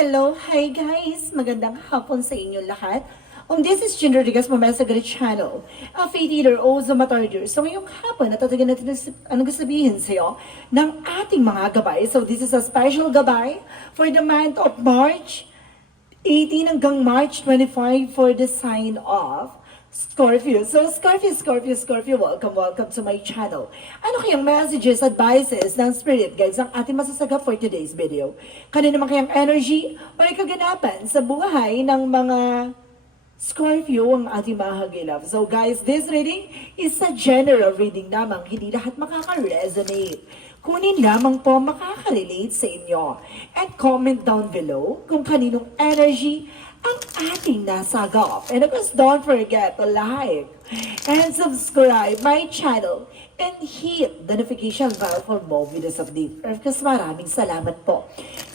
Hello, hi guys! Magandang hapon sa inyo lahat. This is Jin Rodriguez from my Sagari channel, a faith healer o Zamatarder. So ngayong hapon, natatagan natin anong gusto sabihin sa'yo ng ating mga gabay. So this is a special gabay for the month of March 18 hanggang March 25 for the sign of Scorpio. So, Scorpio, welcome to my channel. Ano kayang messages, advices ng Spirit Guides ang ating masasaga for today's video? Kanino naman kayang energy o kaganapan sa buhay ng mga Scorpio ang ating mahagilap. So guys, this reading is a general reading lamang. Hindi lahat makaka-resonate. Kunin lamang po makaka-relate sa inyo. And comment down below kung kaninong energy ang ating nasagap. And of course, don't forget to like and subscribe my channel and hit the notification bell for more videos update. Of course, maraming salamat po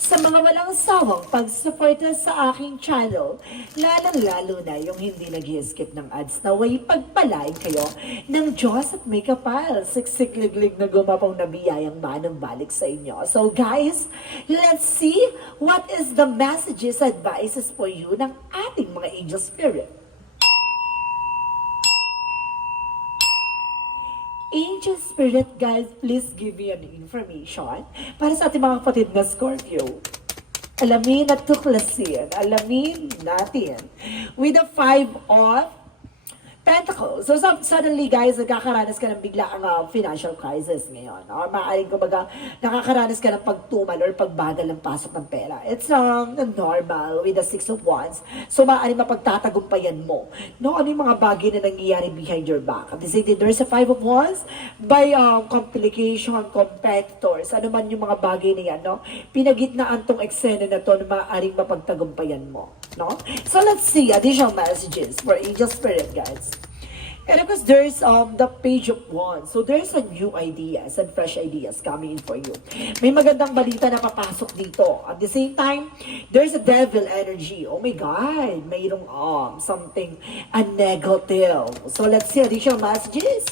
sa mga walang sawang pagsuporta sa aking channel, lalong-lalo na yung hindi nag-skip ng ads. Naway pagpalain kayo ng Diyos at may kapal, siksik-liglig na gumapang na biyayang manang balik sa inyo. So guys, let's see what is the messages, advices for you ng ating mga angel spirit. Angel Spirit, guys, please give me an information para sa ating mga kapatid na Scorpio. Alamin at tuklasin, alamin natin with the 5 of Pentacles. So suddenly, guys, nagkakaranas ka ng biglaang financial crisis ngayon. Or maaaring kumbaga, nakakaranas ka ng pagtumal or pagbagal ng pasok ng pera. It's normal with the 6 of Wands. So maaaring mapagtatagumpayan mo. No, ano yung mga bagay na nangyayari behind your back? At the same time, there's a 5 of Wands by complication, competitors. Ano man yung mga bagay na yan, no? Pinagitnaan tong eksena na to na maaaring mapagtagumpayan mo. No? So let's see additional messages for Angel Spirit, guys. And of course, there's the Page of Wands. So there's a new ideas and fresh ideas coming in for you. May magandang balita na papasok dito. At the same time, there's a devil energy. Oh my God, mayroong something a negative. So let's see additional messages.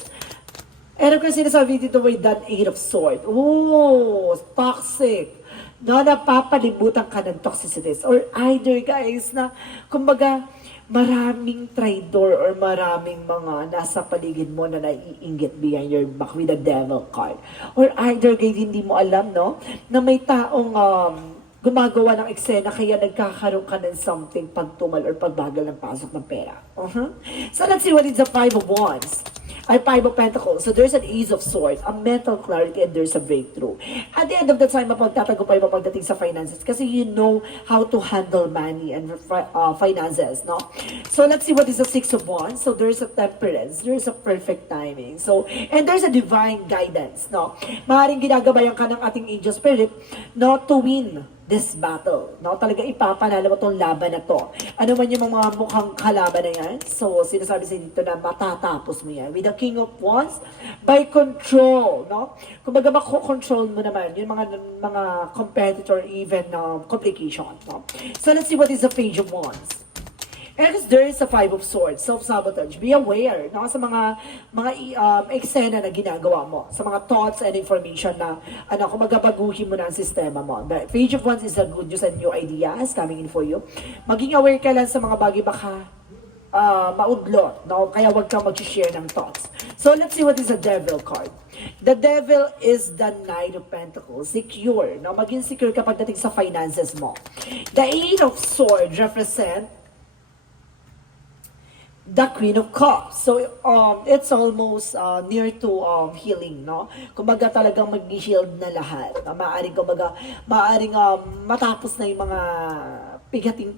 And of course, sinasabi dito with that 8 of Swords. Oh, toxic. No, napapalibutan ka ng toxicities. Or either, guys, na kumbaga, maraming traitor or maraming mga nasa paligid mo na naiinggit behind your back with the devil card. Or either, guys, hindi mo alam, no, na may taong gumagawa ng eksena kaya nagkakaroon ka ng something pagtumal or pagbagal ng pasok ng pera. So let's see what is the 5 of Wands. Ay 5 of Pentacles. So there's an Ace of Swords, a mental clarity, and there's a breakthrough. At the end of the time, mapagtatagumpay mo pagdating sa finances kasi you know how to handle money and finances, no? So let's see what is the 6 of Wands. So there's a temperance, there's a perfect timing. So, and there's a divine guidance, no? Maaaring ginagabayan ka ng ating angel spirit, no, to win this battle. No? Talaga ipapanalo mo itong laban na to. Ano man yung mga mukhang kalaban na yan. So, sinasabi sa dito na matatapos mo yan. With the King of Wands, by control. No? Kumbaga, mako-control mo naman yung mga competitor, even complication. No? So, let's see what is the Page of Wands. And there is a 5 of Swords, self-sabotage. Be aware, no, sa mga eksena na ginagawa mo, sa mga thoughts and information na, kung magabaguhin mo na ang sistema mo. But Page of Wands is a good news and new ideas coming in for you. Maging aware ka lang sa mga bagay baka maudlot, no? Kaya wag kang mag-share ng thoughts. So let's see what is the Devil card. The Devil is the Knight of Pentacles, secure, no? Maging secure kapag dating sa finances mo. The 8 of Swords represent the Queen of Cups. So, it's almost near to healing, no? Kumbaga talagang mag-healed na lahat. Maaring matapos na yung mga pigating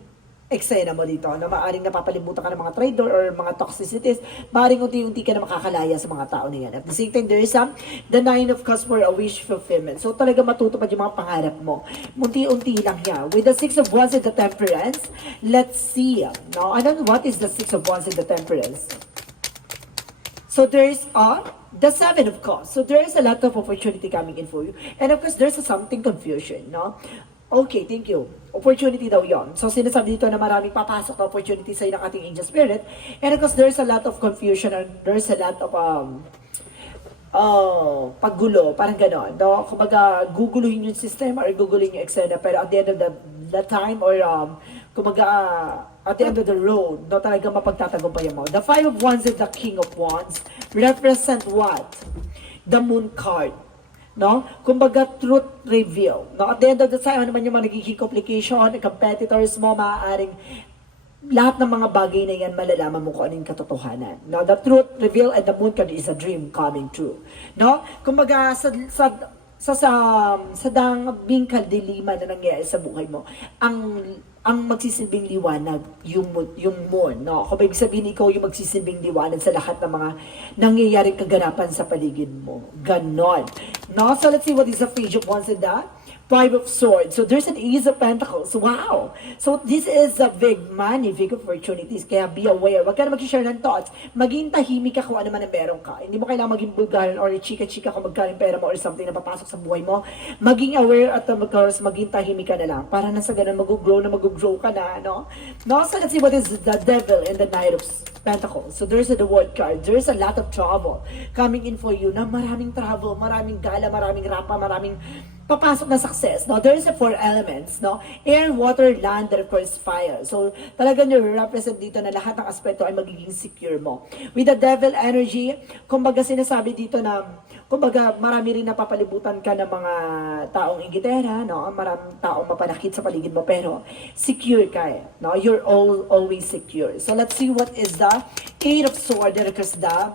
eksena mo dito, na maaring napapalibutan ka ng mga traitor or mga toxicities, maaring unti-unti ka na makakalaya sa mga tao na yan. At the same time, there is the 9 of Cups for a wish fulfillment. So talaga matutupad yung mga pangarap mo. Unti-unti lang yan. With the 6 of Wands and the Temperance, let's see. Now, what is the 6 of Wands and the Temperance? So there's the 7 of Cups. So there is a lot of opportunity coming in for you. And of course, there's something confusion, no? Okay, thank you. Opportunity daw yon. So, sinasabi dito na maraming papasok na opportunity sa ng ating angel spirit. And of course, there's a lot of confusion and there's a lot of paggulo, parang gano'n. No? Kumbaga, guguluhin yung sistema or guguluhin yung eksena, pero at the end of the the time or kumaga, at the end of the road, no, talagang mapagtatagumpayan mo. The Five of Wands is the King of Wands. Represent what? The Moon card. No? Kumbaga, truth reveal. No? At the end of the time, ano man yung mga nagiging complication, competitors mo, maaaring lahat ng mga bagay na yan, malalaman mo kung ano yung katotohanan. No? The truth reveal and the moon card is a dream coming true. No? Kumbaga, sa dang kadiliman na nangyayari sa buhay mo, ang magsisilbing liwanag, yung moon, no? Kung ibig sabihin, ikaw yung magsisilbing liwanag sa lahat ng mga nangyayaring kaganapan sa paligid mo. Ganon. No? So let's see what is the Page of Wands in that. Five of Swords. So there's an Ace of Pentacles. Wow! So this is a big money, big opportunities. Kaya be aware. Huwag ka na mag-share ng thoughts. Maging tahimik ka kung ano man ang meron ka. Hindi mo kailangan maging bulgaran or chika-chika kung magkano yung pera mo or something na papasok sa buhay mo. Maging aware at maging tahimik ka na lang. Para na sa ganun, mag-grow ka na, no? No? So let's see what is the Devil in the Knight of Pentacles. So there's the World card. There's a lot of trouble coming in for you na maraming trouble, maraming gala, maraming rapa, maraming papasok na success, no? There is a four elements, no? Air, water, land, and of course, fire. So, talagang represent dito na lahat ng aspeto ay magiging secure mo. With the devil energy, kumbaga sinasabi dito na, kumbaga marami rin napapalibutan ka ng mga taong ingitera, no? Maraming taong mapanakit sa paligid mo, pero secure ka, no? You're always secure. So, let's see what is the Eight of Swords, that occurs the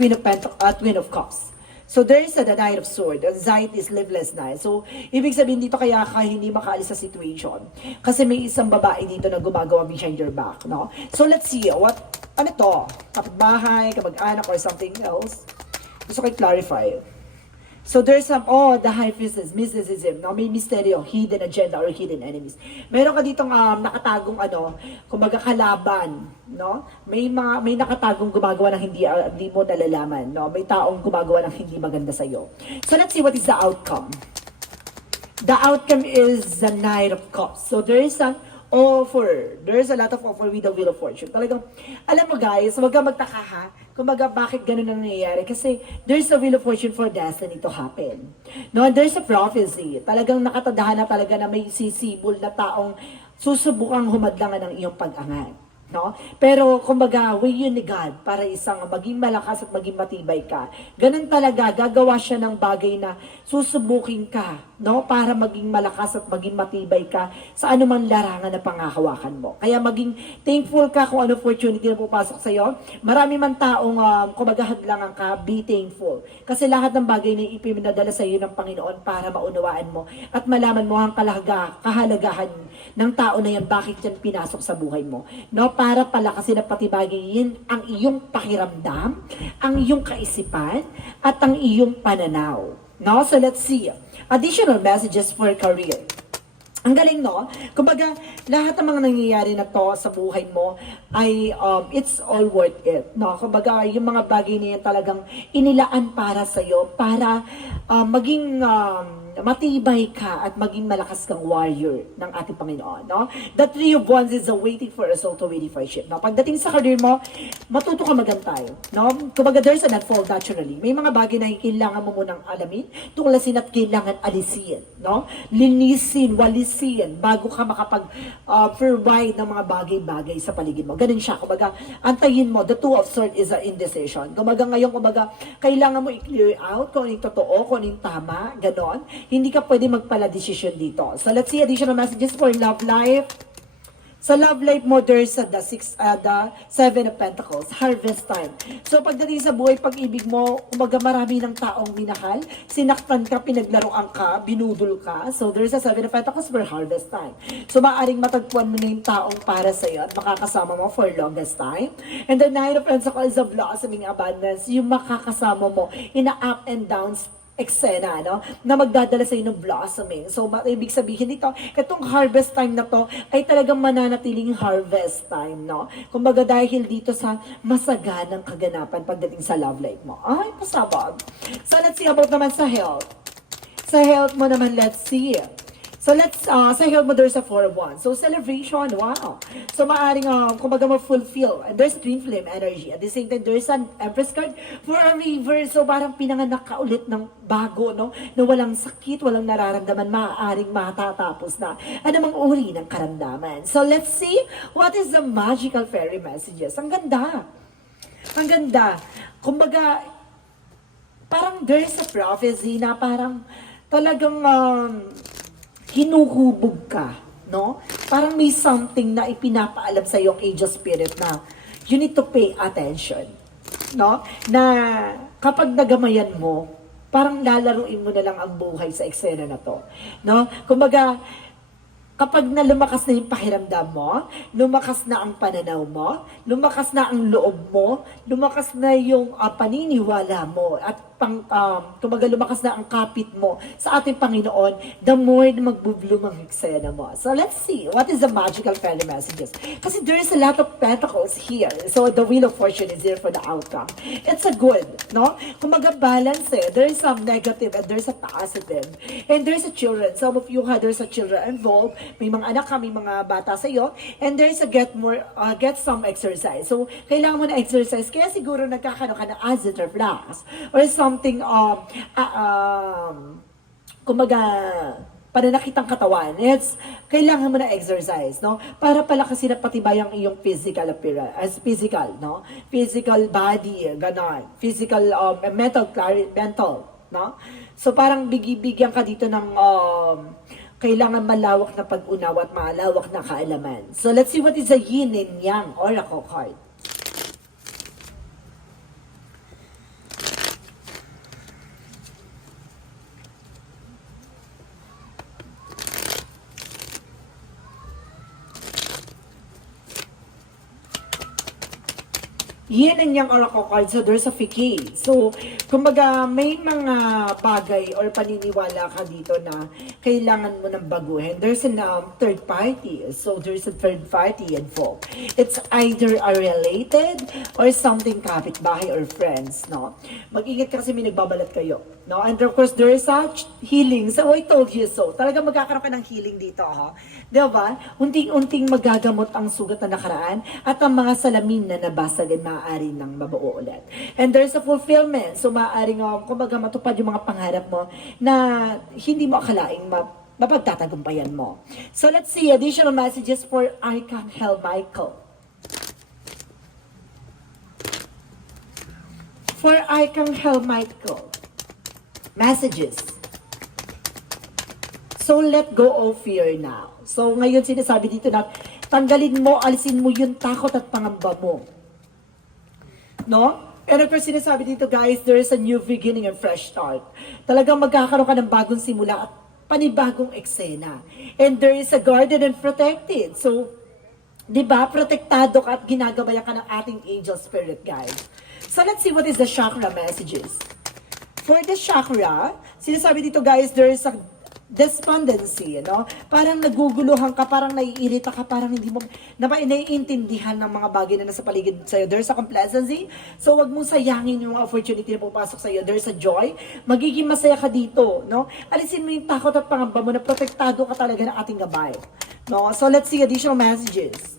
Queen of Cups. So there is the Knight of Swords. Anxiety is liveless night. So, ibig sabihin dito kaya ka hindi makaalis sa situation. Kasi may isang babae dito na gumagawa behind your back, no? So let's see, ano to? Kapitbahay, kamag-anak, or something else? Gusto ko i-clarify. So there's the High Priestess, mysticism, no? May misteryo, hidden agenda, or hidden enemies. Meron ka ditong nakatagong kumbaga kalaban, no? May nakatagong gumagawa ng hindi mo nalalaman, no? May taong gumagawa ng hindi maganda sa iyo. So let's see what is the outcome. The outcome is the Knight of Cups. So there is an offer. There's a lot of offer with the Wheel of Fortune. Talagang, alam mo guys, huwag kang magtaka ha, kumbaga bakit ganun ang nangyayari. Kasi there's a Wheel of Fortune for destiny to happen. No, there's a prophecy. Talagang nakatadahan na talaga na may sisibol na taong susubukang humadlangan ng iyong pag-angat. No? Pero kumbaga, way yun ni God para isang maging malakas at maging matibay ka. Ganun talaga, gagawa siya ng bagay na susubukin ka, no? Para maging malakas at maging matibay ka sa anumang larangan na pangahawakan mo. Kaya maging thankful ka kung ano opportunity na pupasok sa iyo. Marami man taong kumbaga hadlangan ka, be thankful. Kasi lahat ng bagay na ipinadala sa iyo ng Panginoon para maunawaan mo at malaman mo ang kahalagahan ng tao na yan, bakit yan pinasok sa buhay mo. No? Para palakasin at patibagin ang iyong pakiramdam, ang iyong kaisipan, at ang iyong pananaw. No? So let's see. Additional messages for career. Ang galing, no? Kumbaga, lahat ng mga nangyayari na to sa buhay mo ay it's all worth it, no? Kumbaga, yung mga bagay na yan talagang inilaan para sa'yo, para maging matibay ka at maging malakas kang warrior ng ating Panginoon, no? The Three of Wands is waiting for a soul to waiting for a ship, no? Pagdating sa career mo, matuto ka magantay, no? Kumbaga, there's an unfold naturally. May mga bagay na kailangan mo munang alamin, tuklasin at kailangan alisin, no? Linisin, walisin, bago ka makapag-provide ng mga bagay-bagay sa paligid mo. Ganun siya, kumbaga, antayin mo, the Two of Swords is an indecision. Kumbaga, ngayon, kumbaga, kailangan mo i-clear out kung anong totoo, kung anong tama, ganon. Hindi ka pwede magpala-decision dito. So, let's see additional messages for love life. Sa love life mo, there's the Seven of Pentacles, harvest time. So, pagdating sa buhay, pag-ibig mo, umaga marami ng taong minahal, sinaktan ka, pinaglaruan ka, binudol ka. So, there's a Seven of Pentacles for harvest time. So, maaaring matagpuan mo na yung taong para sa'yo at makakasama mo for longest time. And the Nine of Pentacles is a blossoming abundance. Yung makakasama mo in a up and downs eksena, no? Na magdadala sa inyo ng blossoming. So, ibig sabihin nito, itong harvest time na to ay talagang mananatiling harvest time, no? Kumbaga dahil dito sa masaganang kaganapan pagdating sa love life mo. Ay, pasabog. So, let's see about naman sa health. Sa health mo naman, let's see. So sa help mo there's a 4-1. So celebration, wow. So maaring, kumbaga ma-fulfill. And there's twin flame energy. At the same time, there's an Empress card for a river. So parang pinanganak ka ulit ng bago, no? Na walang sakit, walang nararamdaman, maaaring matatapos na anumang uri ng karamdaman. So let's see what is the magical fairy messages. Ang ganda. Ang ganda. Kumbaga, parang there's a prophecy na parang talagang hinuhubog ka, no? Parang may something na ipinapaalam sa iyong angel spirit na you need to pay attention, no? Na kapag nagamayan mo, parang lalaruin mo na lang ang buhay sa eksena na to, no? Kumbaga, kapag na lumakas na yung pakiramdam mo, lumakas na ang pananaw mo, lumakas na ang loob mo, lumakas na yung paniniwala mo, at kumbaga lumakas na ang kapit mo sa ating Panginoon, the more na magbubloom ang eksena mo. So let's see, what is the magical fairy messages? Kasi there is a lot of pentacles here. So the wheel of fortune is here for the outcome. It's a good, no? Kumbaga balance eh. There is some negative and there's a positive. And there's a children. Some of you there's a children involved. May mga anak ka, may mga bata sa iyo. And there's a get some exercise. So kailangan mo na exercise. Kaya siguro nagkakaroon ka ng acid reflux or something kumbaga pananakit ang katawan. It's kailangan mo na exercise, no? Para palakasin at patibay ang iyong physical appearance, as physical, no? Physical body, ganon. Physical mental, no? So parang bigyan ka dito ng kailangan malawak na pag-unawa at malawak na kaalaman. So let's see what is the yin and yang oracle card. Yin and yang oracle card, so there's a facade. So, kumbaga, may mga bagay or paniniwala ka dito na kailangan mo ng baguhin. There's a third party. So, there's a third party involved. It's either a related or something kapitbahay or friends, no? Mag-ingat ka kasi may nagbabalat kayo, no? And of course, there is a healing. So, I told you so. Talagang magkakaroon ka ng healing dito, ha? Diba? Unting-unting magagamot ang sugat na nakaraan at ang mga salamin na nabasag ay maaari ng mabuo ulit. And there's a fulfillment. So, maaaring, kumbaga, matupad yung mga pangarap mo na hindi mo akalaing mapagtatagumpayan mo. So, let's see additional messages for Archangel Michael. For Archangel Michael, messages. So, let go of fear now. So, ngayon sinasabi dito na tanggalin mo, alisin mo yung takot at pangamba mo. No? And of course, sinasabi dito guys, there is a new beginning and fresh start. Talagang magkakaroon ka ng bagong simula at panibagong eksena. And there is a guarded and protected. So, di ba, protektado ka at ginagabayan ka ng ating angel spirit guys. So, let's see what is the chakra messages. For the chakra, sinasabi dito guys, there is a despondency, no? Parang naguguluhan ka, parang naiirita ka, parang hindi mo naiintindihan ng mga bagay na nasa paligid sa'yo. There's a complacency, so wag mong sayangin yung mga opportunity na pupasok sa'yo. There's a joy, magiging masaya ka dito, no? Alisin mo yung takot at pangamba mo na protektado ka talaga ng ating gabay, no? So let's see additional messages.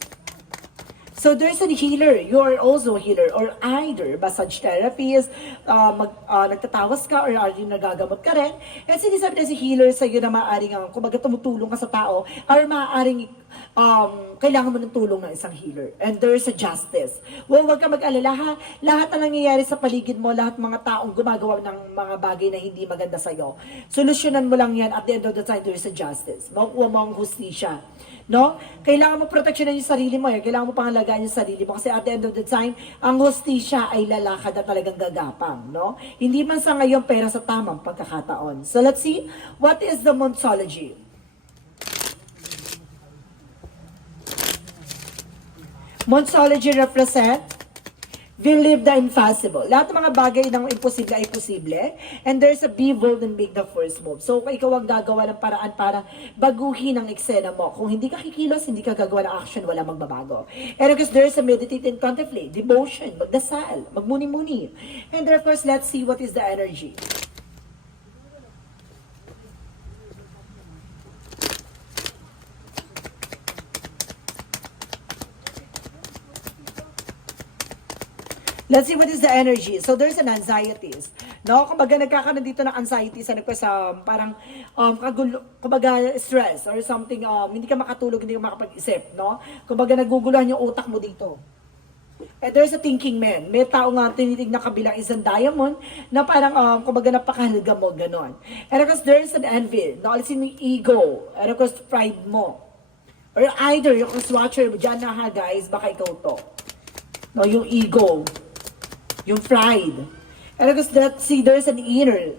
So there's a healer, you're also a healer, or either massage therapy is nagtatawas ka or are you nagagamot ka rin. And sinasabi na si healer sa iyo na maaaring kumbaga tumutulong ka sa tao or maaaring kailangan mo ng tulong ng isang healer. And there's a justice. Well, huwag ka mag-alala ha. Lahat na nangyayari sa paligid mo, lahat mga taong gumagawa ng mga bagay na hindi maganda sa iyo, solusyonan mo lang yan. At the end of the time, there's a justice. Makukuha mo ang hustisya. No? Kailangan mo proteksyonan yung sarili mo. Kailangan mo pangalagaan yung sarili mo. Kasi at the end of the time, ang hustisya ay lalakad na talagang gagapang. No? Hindi man sa ngayon, pera sa tamang pagkakataon. So let's see, what is the Monsology? Monsology represent, believe the impossible. Lahat ng mga bagay ng imposible ay posible. And there's a be bold and make the first move. So, ikaw ang gagawa ng paraan para baguhin ang eksena mo. Kung hindi ka kikilos, hindi ka gagawa ng action, wala magbabago. And of course, there's a meditate and contemplate, devotion, magdasal, magmuni-muni. And of course, let's see what is the energy. Let's see what is the energy. So there's an anxieties. No, kumbaga nagkakaroon dito ng anxiety sa parang kumbaga stress or something, hindi ka makatulog, hindi ka makapag-isip, no? Kumbaga naguguluhan yung utak mo dito. And there's a thinking man. May tao nga tinitignan kabilang isang diamond na parang kumbaga napakahalaga mo, ganon. And of course, there's an envy. No, alisin mo yung ego. And of course, pride mo. Or either, yung watcher mo, dyan na ha guys, baka ikaw to. No, yung ego. Yung pride. And of course, there's an inner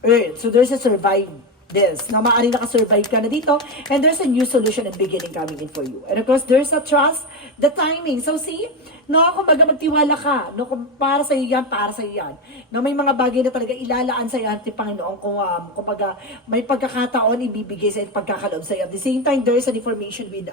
earth. So there's a survive this. Na maaaring nakasurvive ka na dito. And there's a new solution and beginning coming in for you. And of course, there's a trust, the timing. So see, no, kumbaga magtiwala ka. No, kung para sa iyo yan, para sa iyo yan. No, may mga bagay na talaga ilalaan sa iyo ang Panginoon kung kumbaga may pagkakataon ibibigay sa iyo, pagkakaloob sa iyo. At the same time, there's an information with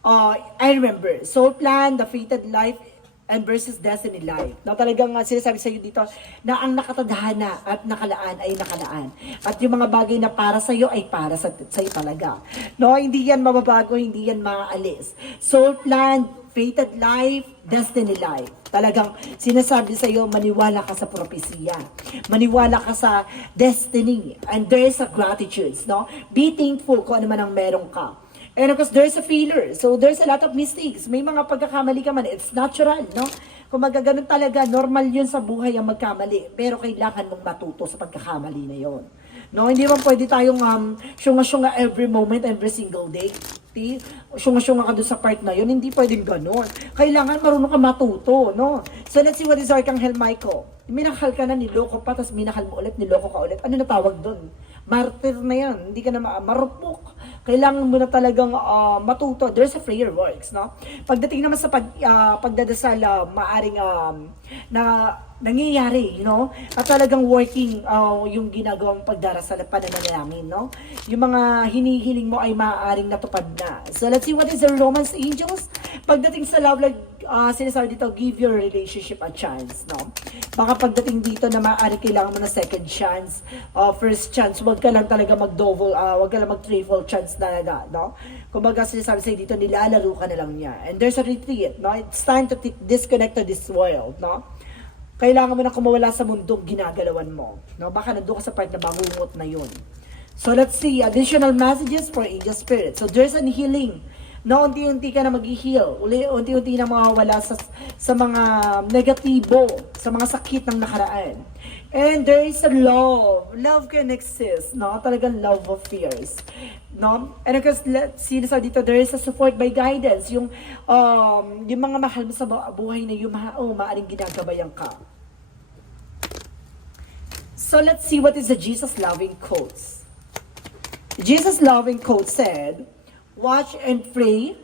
I remember, soul plan, the fated life, and versus destiny life. No, talagang sinasabi sa iyo dito na ang nakatadhana at nakalaan ay nakalaan. At yung mga bagay na para sa iyo ay para sa iyo talaga. No, hindi yan mababago, hindi yan maaalis. Soul plan, fated life, destiny life. Talagang sinasabi sa iyo, maniwala ka sa propesya. Maniwala ka sa destiny. And there is a gratitude, no? Be thankful kung ano man ang meron ka. And of course, there's a failure. So, there's a lot of mistakes. May mga pagkakamali ka man. It's natural, no? Kung magaganon talaga, normal yun sa buhay ang magkamali. Pero kailangan mong matuto sa pagkakamali na yon. No, hindi man pwede tayong syunga-syunga every moment, every single day. Syunga-syunga ka doon sa part na yun. Hindi pwedeng ganon. Kailangan marunong ka matuto, no? So, let's see what is Archangel Michael. Minakal ka na, niloko pa, tapos minakal mo ulit, niloko ka ulit. Ano na tawag doon? Martyr na yan. Hindi ka na marupok. Kailangan mo na talagang matuto. There's a prayer works, no? Pagdating naman sa pagdadasal, maaring na nangyayari, you know? At talagang working yung ginagawang pagdarasal at pananalangin, no? Yung mga hinihiling mo ay maaaring natupad na. So let's see what is the Romance Angels. Pagdating sa love life, sinasabi dito, give your relationship a chance, no? Baka pagdating dito na maaari kailangan mo na second chance, first chance, wag ka lang talaga mag-double, wag ka lang mag-triple chance talaga, no? Kumbaga sinasabi sa'yo dito, nilalaro ka na lang niya. And there's a retreat, no? It's time to disconnect to this world, no? Kailangan mo na kumawala sa mundong ginagalawan mo, no? Baka nandun ka sa part na bangungot na yun. So let's see, additional messages for angel spirit. So there's an healing. No, unti-unti ka na mag-heal. Unti-unti na mawawala sa mga negatibo, sa mga sakit ng nakaraan. And there is a love. Love can exist, no? Talagang love of fears. No? And of course, sinasabi dito, there is a support by guidance. Yung mga mahal mo sa buhay na yung maaring ginagabayan ka. So let's see what is the Jesus loving quotes. Jesus loving quote said, watch and pray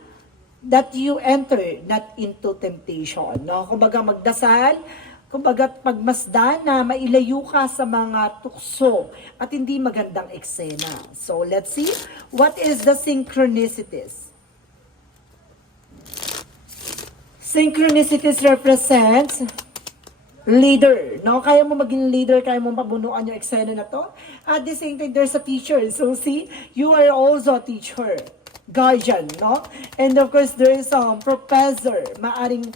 that you enter not into temptation. No? Kumbaga magdasal, kumbaga pagmasdan na mailayo ka sa mga tukso at hindi magandang eksena. So let's see, what is the synchronicities? Synchronicities represents leader. No? Kaya mo maging leader, kaya mo mabunuan yung eksena na to. At the same time, there's a teacher. So see, you are also a teacher. Guardian, no? And of course, there is professor, maaring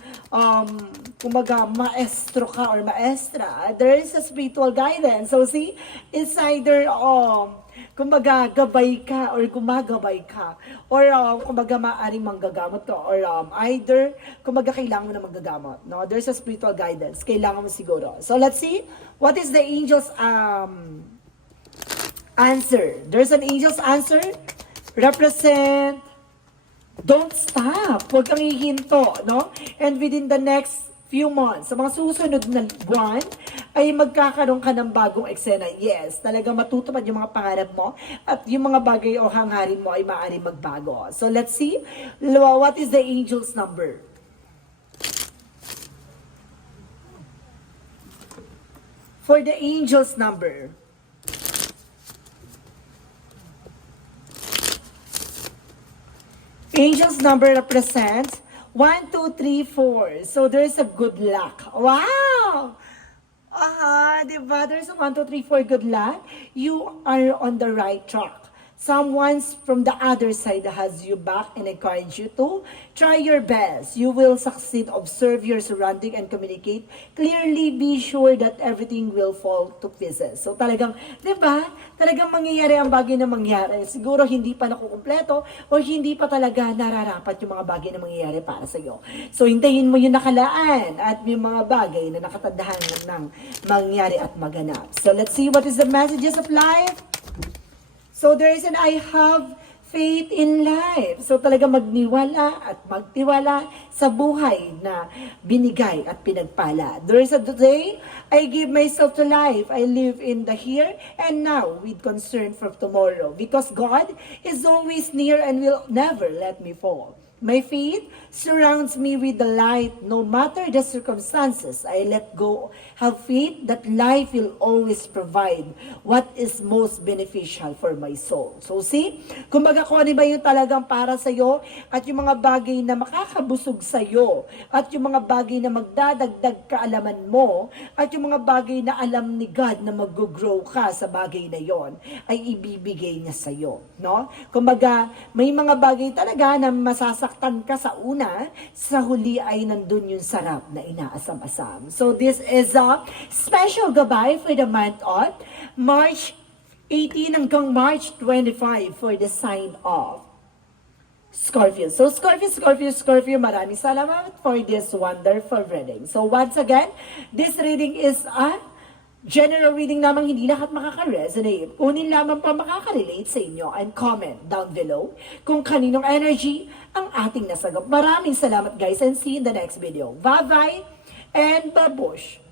kumaga maestro ka or maestra. There is a spiritual guidance. So see, it's either kumbaga gabay ka or gumagabay ka or kumbaga maaring manggagamot ka or either kumbaga kailangan mo na manggagamot, no? There's a spiritual guidance. Kailangan mo siguro. So let's see, what is the angel's answer? There's an angel's answer. Represent, don't stop. Huwag kang hihinto, no? And within the next few months, sa mga susunod na buwan, ay magkakaroon ka ng bagong eksena. Yes, talaga matutupad yung mga pangarap mo at yung mga bagay o hangarin mo ay maaaring magbago. So let's see, what is the angel's number? For the angel's number, angel's number represents 1, 2, 3, 4. So there's a good luck. Wow! Diba? There's a 1, 2, 3, 4 good luck. You are on the right track. Someone from the other side has you back and encourage you to try your best. You will succeed. Observe your surrounding and communicate. Clearly, be sure that everything will fall to pieces. So talagang, di ba? Talagang mangyayari ang bagay na mangyari. Siguro hindi pa nakukumpleto o hindi pa talaga nararapat yung mga bagay na mangyayari para sa iyo. So hintayin mo yung nakalaan at yung mga bagay na nakatandahan ng mangyari at maganap. So let's see what is the messages of life. So there is an I have faith in life. So talaga magniwala at magtiwala sa buhay na binigay at pinagpala. There is a day I give myself to life. I live in the here and now with concern for tomorrow. Because God is always near and will never let me fall. My faith surrounds me with the light no matter the circumstances. I let go. Have faith that life will always provide what is most beneficial for my soul. So see, kumbaga kung ano ba yung talagang para sa'yo at yung mga bagay na makakabusog sa'yo at yung mga bagay na magdadagdag kaalaman mo at yung mga bagay na alam ni God na mag-grow ka sa bagay na yon ay ibibigay niya sa'yo. No? Kumbaga, may mga bagay talaga na masasaktan ka sa una, sa huli ay nandun yung sarap na inaasam-asam. So this is a special goodbye for the month of March 18 hanggang March 25 for the sign of Scorpio. So Scorpio, maraming salamat for this wonderful reading. So once again, this reading is a general reading lamang, hindi lahat makaka-resonate. Kunin lamang pa makaka-relate sa inyo and comment down below kung kaninong energy ang ating nasagap. Maraming salamat guys and see you in the next video. Bye-bye and babush!